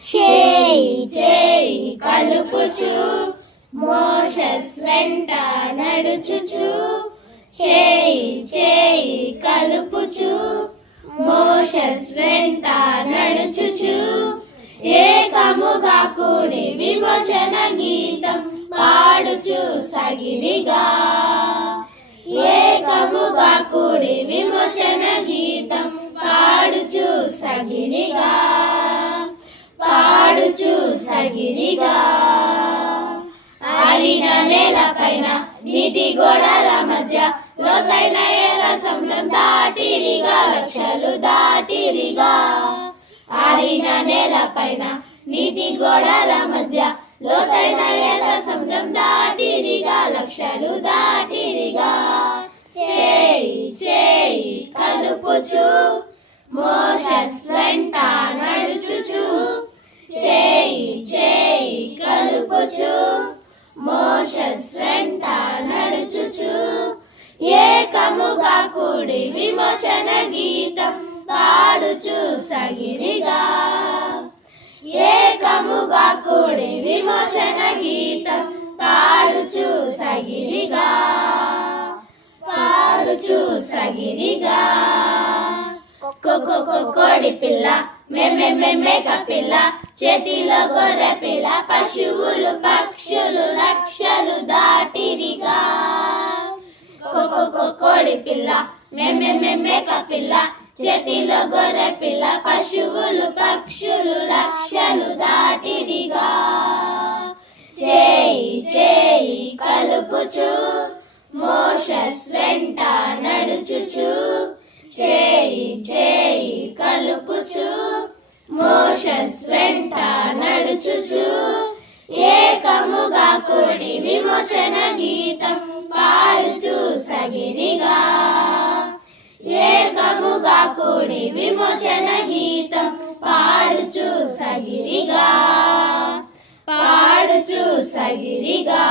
చేయి చేయి కలుపుచు మోషస్ వెంట నడుచుచు చేయి చేయి కలుపుచు మోషస్ వెంట నడుచుచు ఏకముగా కూడి విమోచన గీతం పాడుచు సగిరిగా ఏకముగా కూడి విమోచన గీతం పాడుచు సగిరిగా పాడుచు సగిరిగా ఆరిన నేలపైన నీటి గోడల మధ్య లోతైన ఎర్ర సముద్రం దాటిరిగా లక్షలు దాటిరిగా ఆరిన నేలపైన నీటి గోడల మధ్య లోతైన ఎర్ర సముద్రం దాటిరిగా లక్షలు దాటిరిగా చేయి చేయి కలుపుచు మోషస్ వెంట నడుచుచు చేయి చేయి కలుపుచు మోషస్ వెంట నడుచుచు ఏకముగా కూడి విమోచన గీతం పాడుచు సగిరిగా ఏకముగా కూడి విమోచన గీతం పాడుచు సగిరిగా పాడుచు సగిరిగా కోడి పిల్ల మేక పిల్ల చేతిలో గొర్రె పిల్ల పశువులు పక్షులు లక్షలు దాటిరిగా కోడి పిల్ల మేక పిల్ల చేతిలో గొర్రె పిల్ల పశువులు పక్షులు లక్షలు దాటిరిగా చేయి చేయి కలుపుచు మోషస్ వెంట నడుచుచు చేయి చేయి కలుపుచు మోషస్ వెంట నడుచుచు ఏకముగా కూడి విమోచన గీతం పాడుచు సగిరిగా ఏకముగా కూడి విమోచన గీతం పాడుచు సగిరిగా పాడుచు సగిరిగా